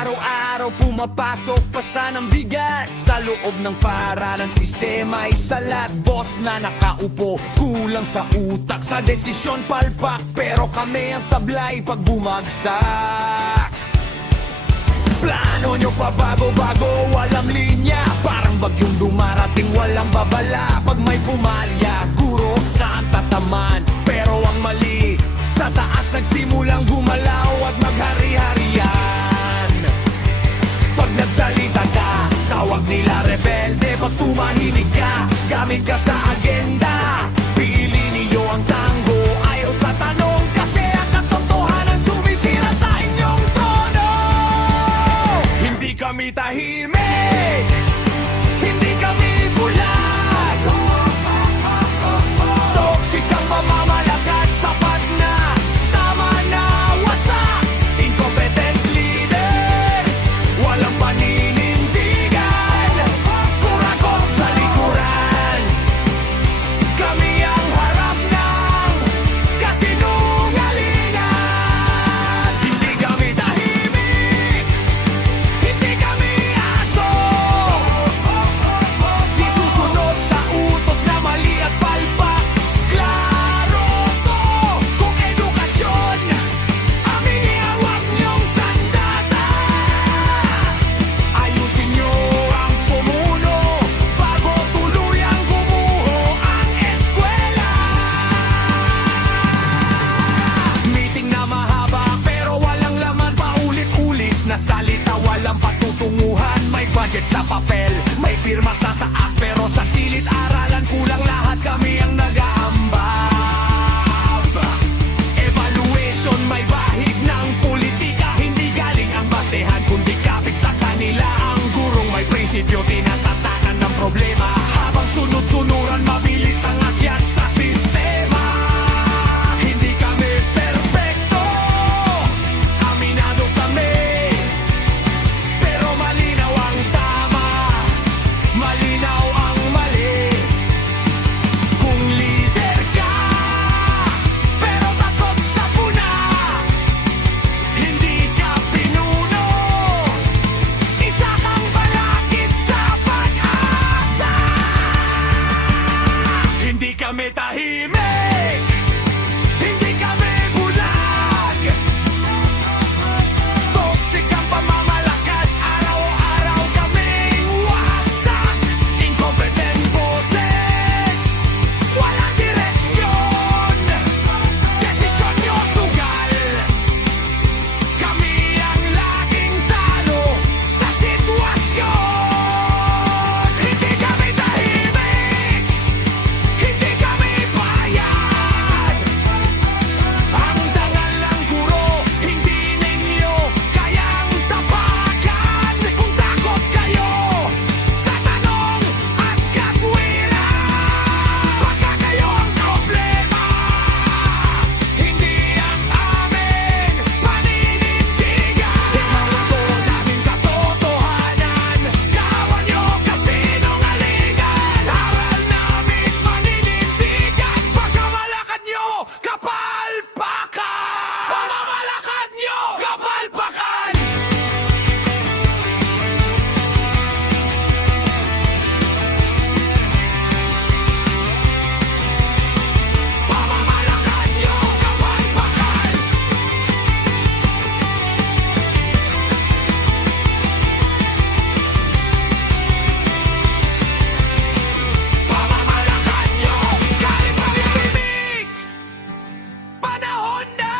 Araw-araw pumapasok pa ng bigat sa loob ng paaralan. Sistema ay salat, boss na nakaupo, kulang sa utak, sa desisyon palpak. Pero kami ang sablay pag bumagsak. Plano nyo pa bago-bago, walang linya, parang bagyong dumarating, walang babala. Pag may pumalya, guro na ang tataman. Pero ang mali, sa taas nagsimulang gumalaw at maghari-harian. Pag nagsalita ka, tawag nila rebelde. Pag tumahimik ka, gamit ka sa agenda. Pili niyo ang tango, ayaw sa tanong, kasi ang katotohanan sumisira sa inyong trono. Hindi kami tahimik, hindi kami bulag. Toxic ang pamamalakad, sapat na, tama na, wasak. Incompetent leaders, walang paninindigan. Kurakot sa likuran, kami ang harap ng kasinungalingan. Hindi kami tahimik, hindi kami aso. Di susunod sa utos na mali at palpak. Klaro to, kung edukasyon aming ihawak niyong sandata. Ayusin niyo ang pumuno bago tuluyang gumuho ang eskwela. Meeting na mahaba pero walang laman, paulit-ulit na salita, walang patutunguhan. May budget sa papel, may pirma sa taas, pero sa silid-aralan kulang lahat, kami ang nag-aambab. Evaluation, may bahid ng politika, hindi galing ang basehan kundi kapit sa kanila. Ang gurong may prinsipyo, tinatatakan ng problema, habang sunod-sunuran mabilis ang akyat sa sistema. Hindi kami perpekto, aminado kami, pero malinaw ang tama, malinaw ang mali. Kung leader ka, pero takot sa puna, hindi ka pinuno, isa kang balakid sa pag-asa. Hindi kami tahimik, hindi kami bulag. Toxic ang pamamalakad, araw-araw kaming wasak. Incompetent boses, walang direksyon, desisyon nyo sugal. Kami ang laging talo sa sitwasyon. Hindi kami tahimik, hindi kami bayad. Ang dangal ng guro, hindi ninyo kayang tapakan. Kung takot kayo sa tanong at katwiran, baka kayo ang problema, hindi ang amin paninindigan. Ito naming katotohanan, kawan nyo kasinungalingan. Aral namin paninindigan, pagkamalakad nyo kapalpakan. Pamamalakad nyo kapalpakan. Pamamalakad nyo kapalpakan. Pamamalakad nyo galing pag-ibig. Panahon na!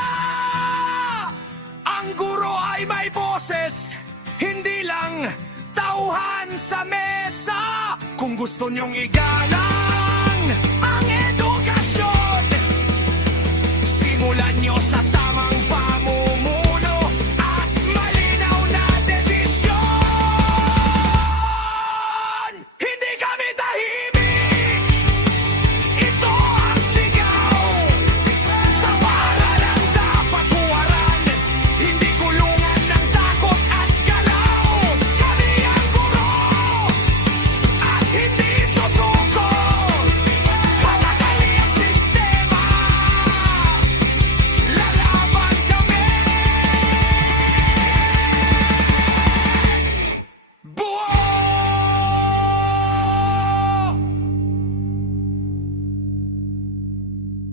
Ang guro ay may boses, hindi lang tauhan sa mesa. Kung gusto nyong igalang ang edukasyon, simulan nyo sa